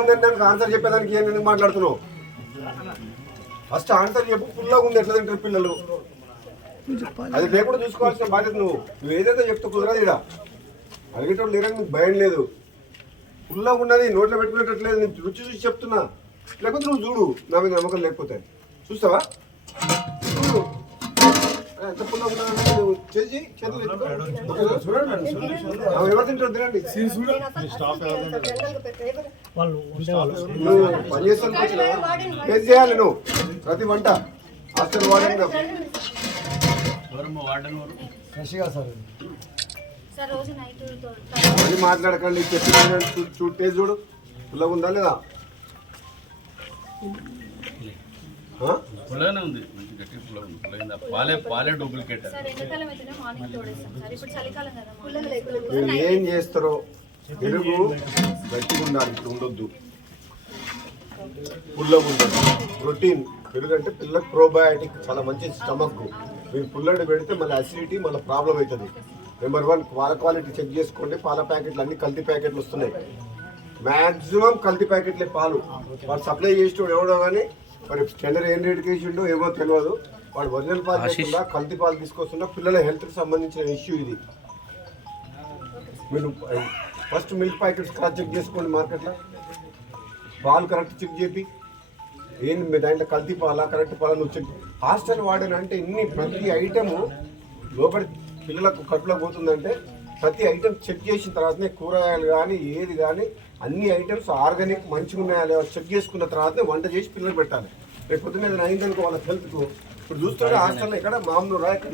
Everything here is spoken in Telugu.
ఉందని దానికి ఆన్సర్ చెప్పేదానికి ఏం ఎందుకు మాట్లాడుతున్నావు? ఫస్ట్ ఆన్సర్ చెప్పు. పుల్లగా ఉంది ఎట్లా తింటారు పిల్లలు? అది లేకుండా చూసుకోవాల్సిన బాధ్యత నువ్వు ఏదైతే చెప్తే కుదరదు. ఇక్కడ అడిగేటోళ్ళు లేరని నీకు భయం లేదు. పుల్లగా ఉన్నది నోట్లో పెట్టుకునేటట్లేదు. నేను రుచి చూసి చెప్తున్నా. లేకపోతే నువ్వు చూడు, నా మీద నమ్మకం లేకపోతే చూస్తావా? చూడు ఎంత పుల్లగా ఉన్నదంటే నువ్వు చేసి చేతులు ఎవరు తింటారు తినండి. నువ్వు పని చేస్తాను టేస్ట్ చేయాలి. నువ్వు ప్రతి వంట హాస్టల్ వాడండి అది మాట్లాడకండి. చెప్పి చూడు టేస్ట్ చూడు పుల్లగా ఉందా లేదా? ఏం చేస్తారో పెరుగు గట్టిగా ఉండాలి, ఇట్లా ఉండొద్దు. పుల్లగా ఉండదు. ప్రోటీన్ పెరుగు అంటే పిల్లలకు ప్రోబయాటిక్ చాలా మంచి స్టమక్. మీరు పుల్లడి పెడితే మళ్ళీ అసిడిటీ మళ్ళీ ప్రాబ్లం అవుతుంది. నెంబర్ 1 పాల క్వాలిటీ చెక్ చేసుకోండి. పాల ప్యాకెట్లు అన్ని కల్తీ ప్యాకెట్లు వస్తున్నాయి. మ్యాక్సిమం కల్తీ ప్యాకెట్లే పాలు. వాడు సప్లై చేసేవాడు ఎవడో కానీ మరి టెండర్ ఏం రేటుకి వేసిండో ఏమో తెలియదు. వాడు ఒరిజినల్ పాలు తీసుకున్నా కల్తీ పాలు తీసుకొస్తున్నా. పిల్లల హెల్త్కి సంబంధించిన ఇష్యూ ఇది. మీరు first milk packets correct check చేసుకోండి. మార్కెట్లో పాలు కరెక్ట్ చెక్ చేపి ఏంది దాంట్లో కల్తీ పాలా కరెక్ట్ పాలా నువ్వు చెక్. హాస్టల్ వాడని అంటే ఇన్ని ప్రతి ఐటము లోపలి పిల్లలకు కడుపులో పోతుందంటే ప్రతి ఐటెం చెక్ చేసిన తర్వాతనే కూరగాయలు కానీ ఏది కానీ అన్ని ఐటమ్స్ ఆర్గానిక్ మంచిగా ఉన్నాయా లేదా చెక్ చేసుకున్న తర్వాతనే వంట చేసి పిల్లలు పెట్టాలి. రేపు పొద్దున్న ఏదైనా అయిందనుకో వాళ్ళ హెల్త్కు. ఇప్పుడు చూస్తుంటే హాస్టల్లో ఇక్కడ మామూలు ఎక్కడ